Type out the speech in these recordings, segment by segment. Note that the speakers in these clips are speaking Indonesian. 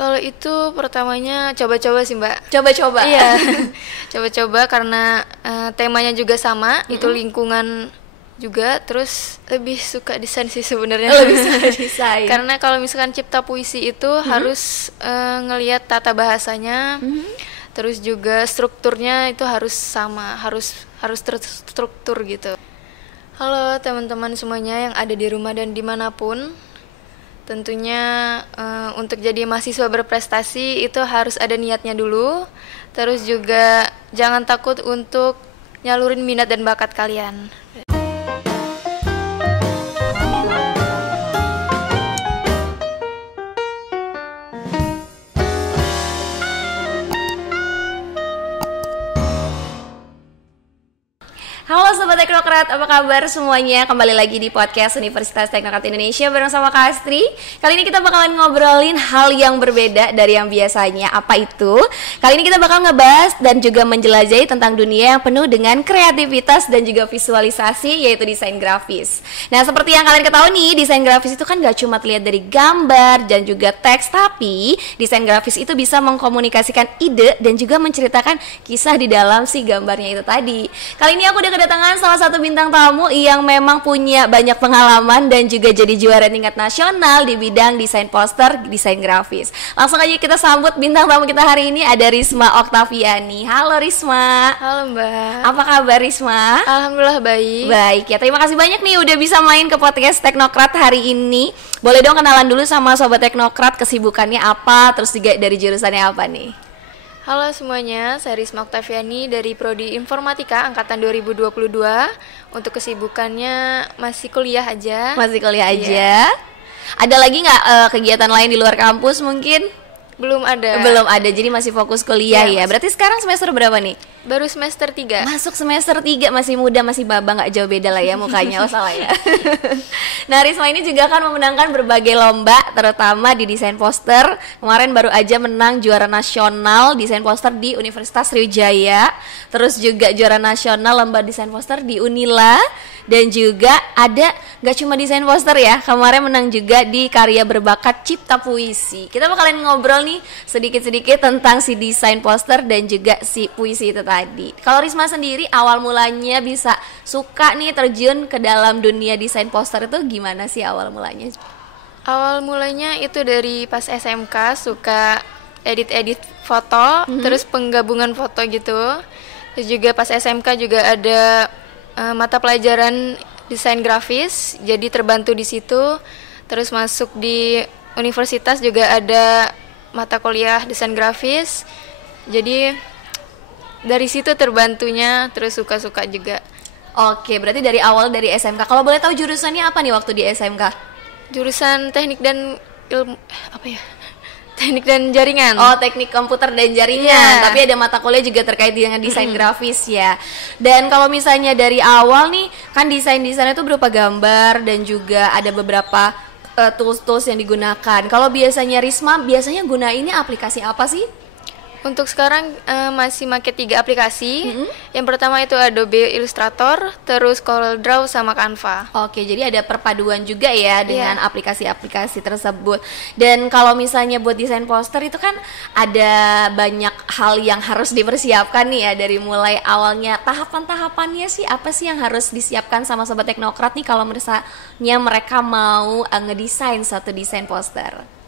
Kalau itu pertamanya coba-coba sih Mbak. Coba-coba. Iya, coba-coba karena temanya juga sama, itu lingkungan juga, terus lebih suka desain sih sebenarnya. Lebih suka desain. Karena kalau misalkan cipta puisi itu harus ngelihat tata bahasanya, terus juga strukturnya itu harus sama, harus terstruktur gitu. Halo teman-teman semuanya yang ada di rumah dan dimanapun. Tentunya untuk jadi mahasiswa berprestasi itu harus ada niatnya dulu. Terus juga jangan takut untuk nyalurin minat dan bakat kalian. Halo Sobat Teknokrat, apa kabar semuanya? Kembali lagi di podcast Universitas Teknokrat Indonesia bareng sama Kak Astri. Kali ini kita bakalan ngobrolin hal yang berbeda dari yang biasanya. Apa itu? Kali ini kita bakal ngebahas dan juga menjelajahi tentang dunia yang penuh dengan kreativitas dan juga visualisasi, yaitu desain grafis. Nah, seperti yang kalian ketahui nih, desain grafis itu kan gak cuma terlihat dari gambar dan juga teks, tapi desain grafis itu bisa mengkomunikasikan ide dan juga menceritakan kisah di dalam si gambarnya itu tadi. Kali ini aku udah kedatangan salah satu bintang tamu yang memang punya banyak pengalaman dan juga jadi juara tingkat nasional di bidang desain poster, desain grafis. Langsung aja kita sambut bintang tamu kita hari ini, ada Risma Oktaviani. Halo Risma. Halo Mbak. Apa kabar Risma? Alhamdulillah baik. Baik ya, terima kasih banyak nih udah bisa main ke podcast Teknokrat hari ini. Boleh dong kenalan dulu sama Sobat Teknokrat, kesibukannya apa, terus juga dari jurusannya apa nih? Halo semuanya, saya Risma Oktaviani dari Prodi Informatika Angkatan 2022. Untuk kesibukannya masih kuliah aja. Masih kuliah aja? Ada lagi nggak kegiatan lain di luar kampus mungkin? Belum ada. Belum ada, jadi masih fokus kuliah ya. Iya, Berarti sekarang semester berapa nih? Baru semester 3. Masuk semester 3, masih muda, masih baba, nggak jauh beda lah ya mukanya. Oh salah ya. Nah, Risma ini juga akan memenangkan berbagai lomba, terutama di desain poster. Kemarin baru aja menang juara nasional desain poster di Universitas Sriwijaya. Terus juga juara nasional lomba desain poster di Unila. Dan juga ada, gak cuma desain poster ya, kemarin menang juga di karya berbakat cipta puisi. Kita bakalan ngobrol nih sedikit-sedikit tentang si desain poster dan juga si puisi itu tadi. Kalau Risma sendiri awal mulanya bisa suka nih terjun ke dalam dunia desain poster itu gimana sih awal mulanya? Awal mulanya itu dari pas SMK suka edit-edit foto, terus penggabungan foto gitu. Terus juga pas SMK juga ada mata pelajaran desain grafis, jadi terbantu di situ. Terus masuk di universitas juga ada mata kuliah desain grafis, jadi dari situ terbantunya, terus suka-suka juga. Oke, berarti dari awal dari SMK. Kalau boleh tahu jurusannya apa nih waktu di SMK? Jurusan teknik dan ilmu teknik dan jaringan. Oh, teknik komputer dan jaringan. Yeah. Tapi ada mata kuliah juga terkait dengan desain grafis ya. Dan kalau misalnya dari awal nih, kan desain-desain itu berupa gambar dan juga ada beberapa tools-tools yang digunakan. Kalau biasanya Risma, biasanya gunainnya aplikasi apa sih? Untuk sekarang masih pakai 3 aplikasi. Yang pertama itu Adobe Illustrator, terus CorelDRAW sama Canva. Oke, jadi ada perpaduan juga ya dengan aplikasi-aplikasi tersebut. Dan kalau misalnya buat desain poster itu kan ada banyak hal yang harus dipersiapkan nih ya, dari mulai awalnya. Tahapan-tahapannya sih apa sih yang harus disiapkan sama Sobat Teknokrat nih kalau misalnya mereka mau ngedesain satu desain poster?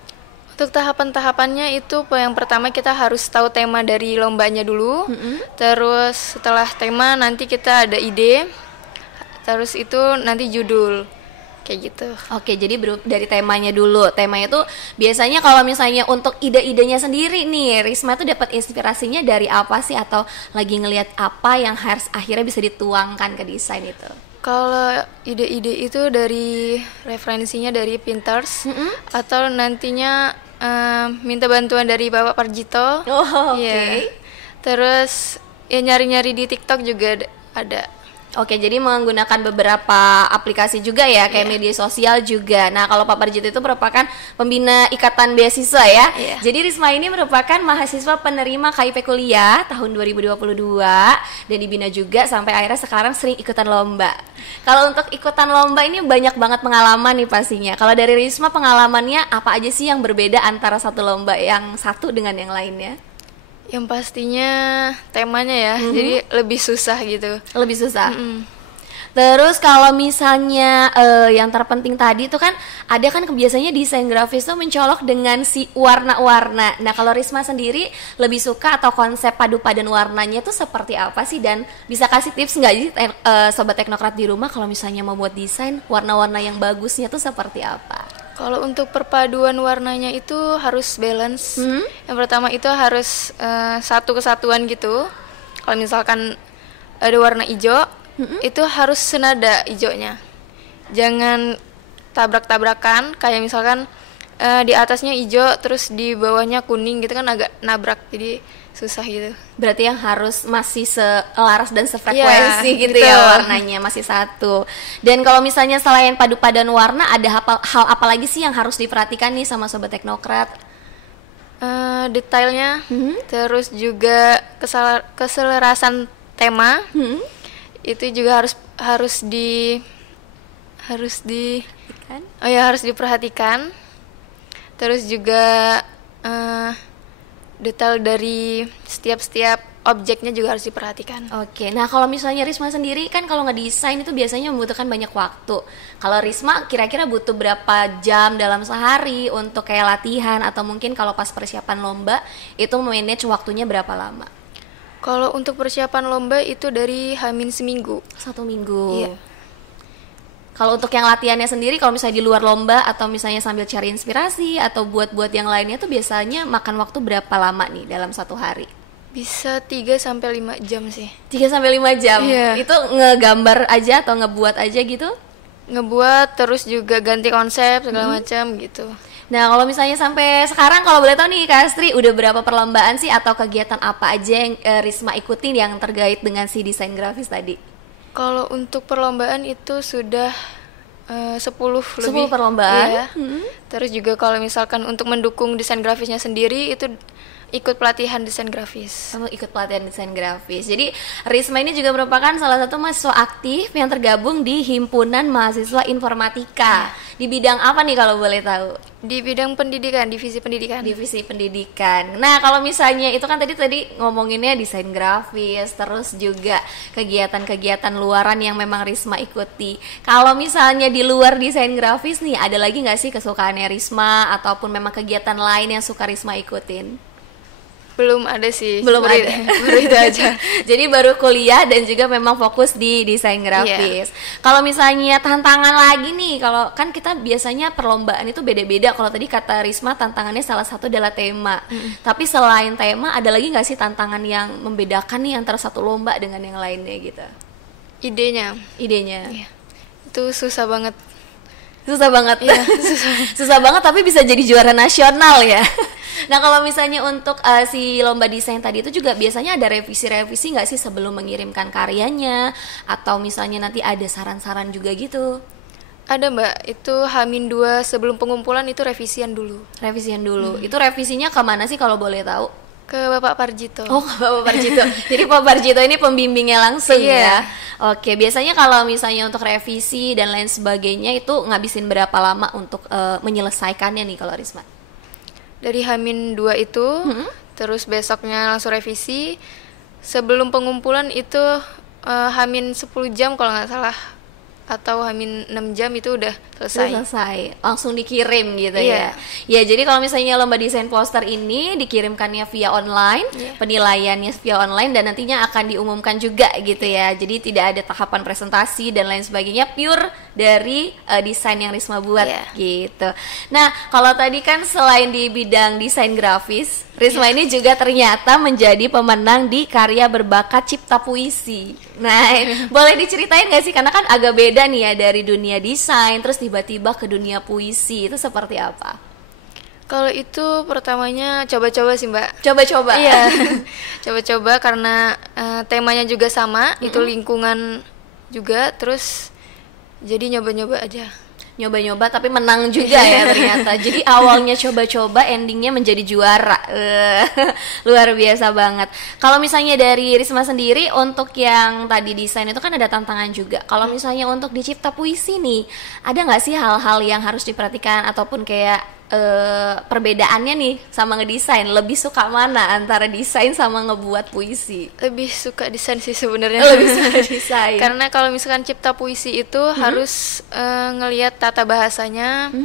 Untuk tahapan-tahapannya itu yang pertama kita harus tahu tema dari lombanya dulu. Terus setelah tema nanti kita ada ide. Terus itu nanti judul. Kayak gitu. Oke, jadi dari temanya dulu. Temanya itu biasanya kalau misalnya untuk ide-idenya sendiri nih, Risma tuh dapat inspirasinya dari apa sih, atau lagi ngelihat apa yang harus akhirnya bisa dituangkan ke desain itu? Kalau ide-ide itu dari referensinya dari Pinterest, atau nantinya minta bantuan dari Bapak Parjito. Oh, oke. Yeah. Terus ya nyari-nyari di TikTok juga ada. Oke, jadi menggunakan beberapa aplikasi juga ya, kayak media sosial juga. Nah, kalau Pak Parjito itu merupakan pembina Ikatan Beasiswa ya. Jadi Risma ini merupakan mahasiswa penerima KIP kuliah tahun 2022 dan dibina juga sampai akhirnya sekarang sering ikutan lomba. Kalau untuk ikutan lomba ini banyak banget pengalaman nih pastinya. Kalau dari Risma, pengalamannya apa aja sih yang berbeda antara satu lomba yang satu dengan yang lainnya? Yang pastinya temanya ya, jadi lebih susah gitu. Lebih susah. Terus kalau misalnya yang terpenting tadi itu kan ada kan biasanya desain grafis tuh mencolok dengan si warna-warna. Nah, kalau Risma sendiri lebih suka atau konsep padu padan warnanya tuh seperti apa sih, dan bisa kasih tips nggak sih sobat teknokrat di rumah kalau misalnya mau buat desain warna-warna yang bagusnya tuh seperti apa? Kalau untuk perpaduan warnanya itu harus balance. Yang pertama itu harus satu kesatuan gitu. Kalau misalkan ada warna hijau, itu harus senada hijaunya. Jangan tabrak-tabrakan, kayak misalkan di atasnya hijau terus di bawahnya kuning gitu kan agak nabrak, jadi susah gitu. Berarti yang harus masih selaras dan sefrekuensi gitu ya, warnanya masih satu. Dan kalau misalnya selain padu padan warna, ada hal apa lagi sih yang harus diperhatikan nih sama sobat teknokrat? Detailnya, terus juga keselarasan tema, itu juga harus diperhatikan. Terus juga detail dari setiap objeknya juga harus diperhatikan. Oke, nah kalau misalnya Risma sendiri kan kalau ngedesain itu biasanya membutuhkan banyak waktu. Kalau Risma kira-kira butuh berapa jam dalam sehari untuk kayak latihan, atau mungkin kalau pas persiapan lomba itu manage waktunya berapa lama? Kalau untuk persiapan lomba itu dari H-1 minggu. 1 minggu. Iya. Kalau untuk yang latihannya sendiri, kalau misalnya di luar lomba atau misalnya sambil cari inspirasi atau buat yang lainnya tuh biasanya makan waktu berapa lama nih dalam satu hari? Bisa 3-5 jam sih. 3-5 jam? Iya. Itu ngegambar aja atau ngebuat aja gitu? Ngebuat, terus juga ganti konsep segala macam gitu. Nah, kalau misalnya sampai sekarang, kalau boleh tahu nih Kak Astri, udah berapa perlombaan sih atau kegiatan apa aja yang Risma ikutin yang terkait dengan si desain grafis tadi? Kalau untuk perlombaan itu sudah 10 10 lebih. perlombaan. Iya. Terus juga kalau misalkan untuk mendukung desain grafisnya sendiri itu ikut pelatihan desain grafis. Kamu ikut pelatihan desain grafis. Jadi Risma ini juga merupakan salah satu mahasiswa aktif yang tergabung di Himpunan Mahasiswa Informatika. Di bidang apa nih kalau boleh tahu? Di bidang pendidikan, divisi pendidikan. Divisi pendidikan. Nah, kalau misalnya itu kan tadi ngomonginnya desain grafis, terus juga kegiatan-kegiatan luaran yang memang Risma ikuti. Kalau misalnya di luar desain grafis nih, ada lagi nggak sih kesukaannya Risma ataupun memang kegiatan lain yang suka Risma ikutin? Belum ada sih. Belum ada. Baru itu aja. Jadi baru kuliah dan juga memang fokus di desain grafis. Kalau misalnya tantangan lagi nih, kalau kan kita biasanya perlombaan itu beda-beda. Kalau tadi kata Risma tantangannya salah satu adalah tema. Tapi selain tema, ada lagi nggak sih tantangan yang membedakan nih antara satu lomba dengan yang lainnya gitu? Idenya. Iya. Itu susah banget. Susah banget. Iya, susah banget, tapi bisa jadi juara nasional ya. Nah, kalau misalnya untuk si lomba desain tadi itu juga biasanya ada revisi-revisi nggak sih sebelum mengirimkan karyanya, atau misalnya nanti ada saran-saran juga gitu? Ada Mbak, itu H-2 sebelum pengumpulan itu revisian dulu. Itu revisinya kemana sih kalau boleh tahu? Ke Bapak Parjito. Oh, ke Bapak Parjito. Jadi Pak Parjito ini pembimbingnya langsung ya. Oke, biasanya kalau misalnya untuk revisi dan lain sebagainya itu ngabisin berapa lama untuk menyelesaikannya nih kalau Risma? Dari H-2 itu, terus besoknya langsung revisi. Sebelum pengumpulan itu H-10 jam kalau nggak salah, atau H-6 jam itu udah selesai. Langsung dikirim gitu ya. Ya, jadi kalau misalnya lomba desain poster ini dikirimkannya via online, penilaiannya via online, dan nantinya akan diumumkan juga gitu ya. Jadi tidak ada tahapan presentasi dan lain sebagainya, pure dari desain yang Risma buat gitu. Nah, kalau tadi kan selain di bidang desain grafis, Risma ini juga ternyata menjadi pemenang di karya berbakat cipta puisi. Nah, boleh diceritain gak sih? Karena kan agak beda nih ya dari dunia desain, terus tiba-tiba ke dunia puisi, itu seperti apa? Kalau itu pertamanya coba-coba sih Mbak. Coba-coba? Iya, coba-coba karena temanya juga sama, itu lingkungan juga, terus jadi nyoba-nyoba aja. Nyoba-nyoba tapi menang juga ya ternyata. Jadi awalnya coba-coba, endingnya menjadi juara. Luar biasa banget. Kalau misalnya dari Risma sendiri, untuk yang tadi desain itu kan ada tantangan juga. Kalau misalnya untuk di Cipta Puisi nih, ada nggak sih hal-hal yang harus diperhatikan ataupun kayak perbedaannya nih sama ngedesain? Lebih suka mana antara desain sama ngebuat puisi? Lebih suka desain sih sebenarnya. Lebih suka desain. Karena kalau misalkan Cipta Puisi itu harus ngelihat tata bahasanya,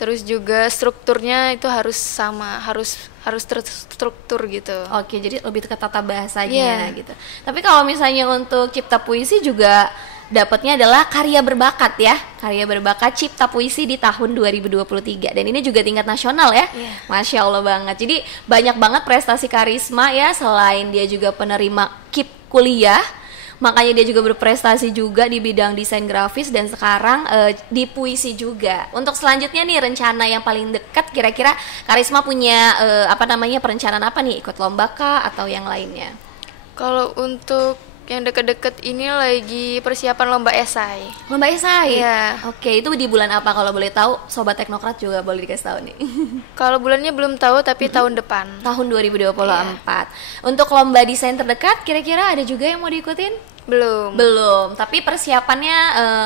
terus juga strukturnya itu harus sama, harus terstruktur gitu. Oke, jadi lebih ke tata bahasanya gitu. Tapi kalau misalnya untuk Cipta Puisi juga dapatnya adalah karya berbakat ya, karya berbakat Cipta Puisi di tahun 2023, dan ini juga tingkat nasional ya. Masya Allah banget. Jadi banyak banget prestasi Karisma ya, selain dia juga penerima KIP kuliah, makanya dia juga berprestasi juga di bidang desain grafis, dan sekarang di puisi juga. Untuk selanjutnya nih, rencana yang paling dekat, kira-kira Karisma punya perencanaan apa nih? Ikut lomba kah atau yang lainnya? Kalau untuk yang deket-deket ini lagi persiapan lomba esai. Lomba esai? Iya. Oke, itu di bulan apa kalau boleh tahu? Sobat Teknokrat juga boleh dikasih tahu nih. Kalau bulannya belum tahu, tapi tahun depan. Tahun 2024. Untuk lomba desain terdekat, kira-kira ada juga yang mau diikutin? Belum. Tapi persiapannya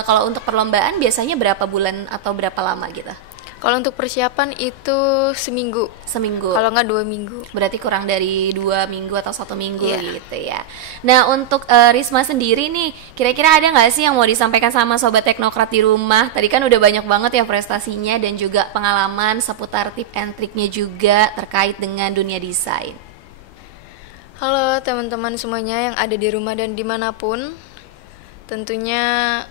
kalau untuk perlombaan biasanya berapa bulan atau berapa lama gitu? Kalau untuk persiapan itu seminggu. Kalau nggak 2 minggu. Berarti kurang dari 2 minggu atau 1 minggu gitu ya. Nah, untuk Risma sendiri nih, kira-kira ada nggak sih yang mau disampaikan sama Sobat Teknokrat di rumah? Tadi kan udah banyak banget ya prestasinya dan juga pengalaman seputar tip and triknya juga terkait dengan dunia desain. Halo teman-teman semuanya yang ada di rumah dan dimanapun. Tentunya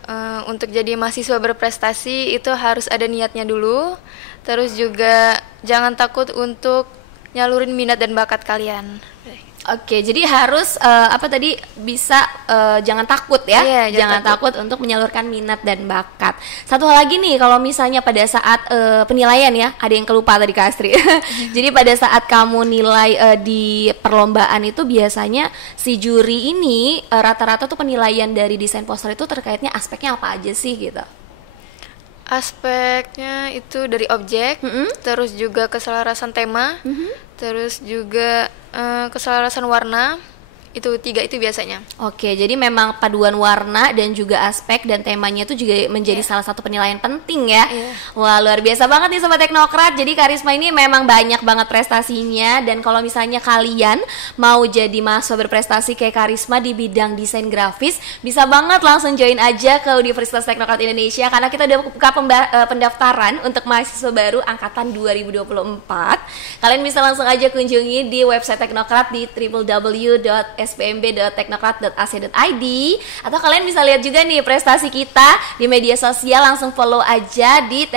untuk jadi mahasiswa berprestasi itu harus ada niatnya dulu. Terus juga jangan takut untuk nyalurin minat dan bakat kalian. Oke, jadi harus bisa jangan takut ya, jangan takut untuk menyalurkan minat dan bakat. Satu hal lagi nih, kalau misalnya pada saat penilaian ya, ada yang kelupa tadi Kak Astri. Jadi pada saat kamu nilai di perlombaan itu biasanya si juri ini rata-rata tuh penilaian dari desain poster itu terkaitnya aspeknya apa aja sih gitu? Aspeknya itu dari objek, terus juga keselarasan tema, terus juga keselarasan warna. Itu 3 itu biasanya. Oke, jadi memang paduan warna dan juga aspek dan temanya itu juga menjadi salah satu penilaian penting ya. Wah, luar biasa banget nih Sobat Teknokrat. Jadi Karisma ini memang banyak banget prestasinya, dan kalau misalnya kalian mau jadi mahasiswa berprestasi kayak Karisma di bidang desain grafis, bisa banget langsung join aja ke Universitas Teknokrat Indonesia, karena kita udah buka pendaftaran untuk mahasiswa baru angkatan 2024. Kalian bisa langsung aja kunjungi di website Teknokrat di www.spmb.teknokrat.ac.id, atau kalian bisa lihat juga nih prestasi kita di media sosial, langsung follow aja di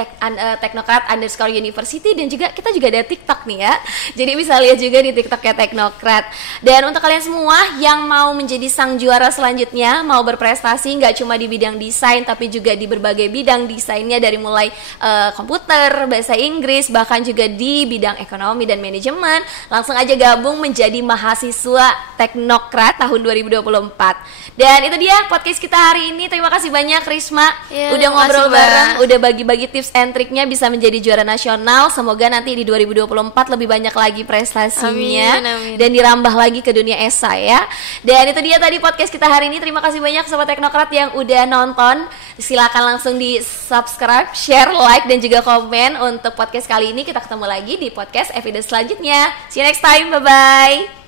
Teknokrat_University, dan juga kita juga ada TikTok nih ya, jadi bisa lihat juga di TikToknya Teknokrat. Dan untuk kalian semua yang mau menjadi sang juara selanjutnya, mau berprestasi nggak cuma di bidang desain tapi juga di berbagai bidang desainnya, dari mulai komputer, bahasa Inggris, bahkan juga di bidang ekonomi dan manajemen, langsung aja gabung menjadi mahasiswa Teknokrat tahun 2024. Dan itu dia podcast kita hari ini. Terima kasih banyak Risma, udah ngobrol bareng, udah bagi-bagi tips and triknya bisa menjadi juara nasional. Semoga nanti di 2024 lebih banyak lagi prestasinya. Amin. Dan dirambah lagi ke dunia esai ya. Dan itu dia tadi podcast kita hari ini. Terima kasih banyak Sobat Teknokrat yang udah nonton. Silakan langsung di subscribe, share, like, dan juga komen untuk podcast kali ini. Kita ketemu lagi di podcast episode selanjutnya. See you next time, bye-bye.